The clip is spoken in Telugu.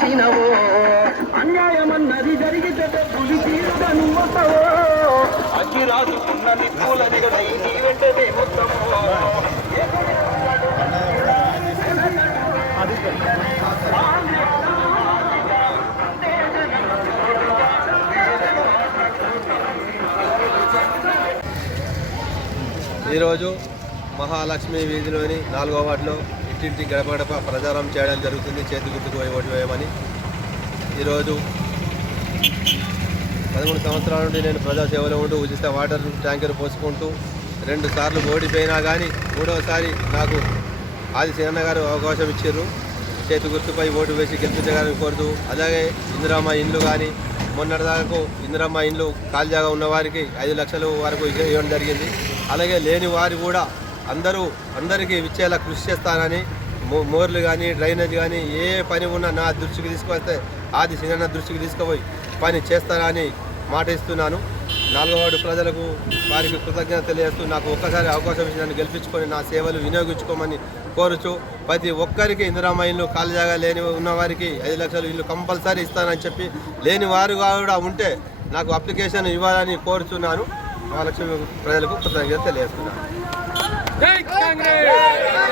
వచ్చినవో అన్యాయమన్నది జరిగితే డబ్బులు తీరుగా నువ్వొస్తావో అగ్గి రాసుకున్న నిప్పులని కదా నీ ఈరోజు మహాలక్ష్మి వీధిలోని నాలుగో వార్డులో ఇంటింటి గడప గడప ప్రచారం చేయడం జరుగుతుంది చేతి గుర్తుకు ఓటు వేయమని. ఈరోజు పదమూడు సంవత్సరాల నుండి నేను ప్రజాసేవలో ఉంటూ ఉచిత వాటర్ ట్యాంకర్ పోసుకుంటూ రెండు సార్లు ఓడిపోయినా కానీ మూడవసారి నాకు ఆది సినన్న గారు అవకాశం ఇచ్చారు. చేతి గుర్తుపై ఓటు వేసి గెలిపించగాలని కోరుతూ అలాగే ఇందిరామ్మ ఇండ్లు కానీ మొన్నటిదాకా ఇందిరమ్మ ఇండ్లు ఖాళీగా ఉన్న వారికి ఐదు లక్షల వరకు ఇవ్వడం జరిగింది. అలాగే లేని వారు కూడా అందరూ అందరికీ ఇచ్చేలా కృషి చేస్తానని మోర్లు కానీ డ్రైనేజ్ కానీ ఏ పని ఉన్నా నా దృష్టికి తీసుకువస్తే ఆది సింగన్న దృష్టికి తీసుకుపోయి పని చేస్తానని మాట ఇస్తున్నాను నాలుగోవాడు ప్రజలకు వారికి కృతజ్ఞత తెలియజేస్తూ నాకు ఒక్కసారి అవకాశం ఇచ్చి నన్ను గెలిపించుకొని నా సేవలు వినియోగించుకోమని కోరుచు ప్రతి ఒక్కరికి ఇందిరామ ఇల్లు ఖాళీ జాగా లేని ఉన్న వారికి ఐదు లక్షలు ఇల్లు కంపల్సరీ ఇస్తానని చెప్పి లేని వారు కూడా ఉంటే నాకు అప్లికేషన్ ఇవ్వాలని కోరుచున్నాను. మహాలక్ష్మి ప్రజలకు కృతజ్ఞత తెలియజేస్తున్నాను. జై కాంగ్రెస్ జై కాంగ్రెస్ జై కాంగ్రెస్ జై కాంగ్రెస్ జై కాంగ్రెస్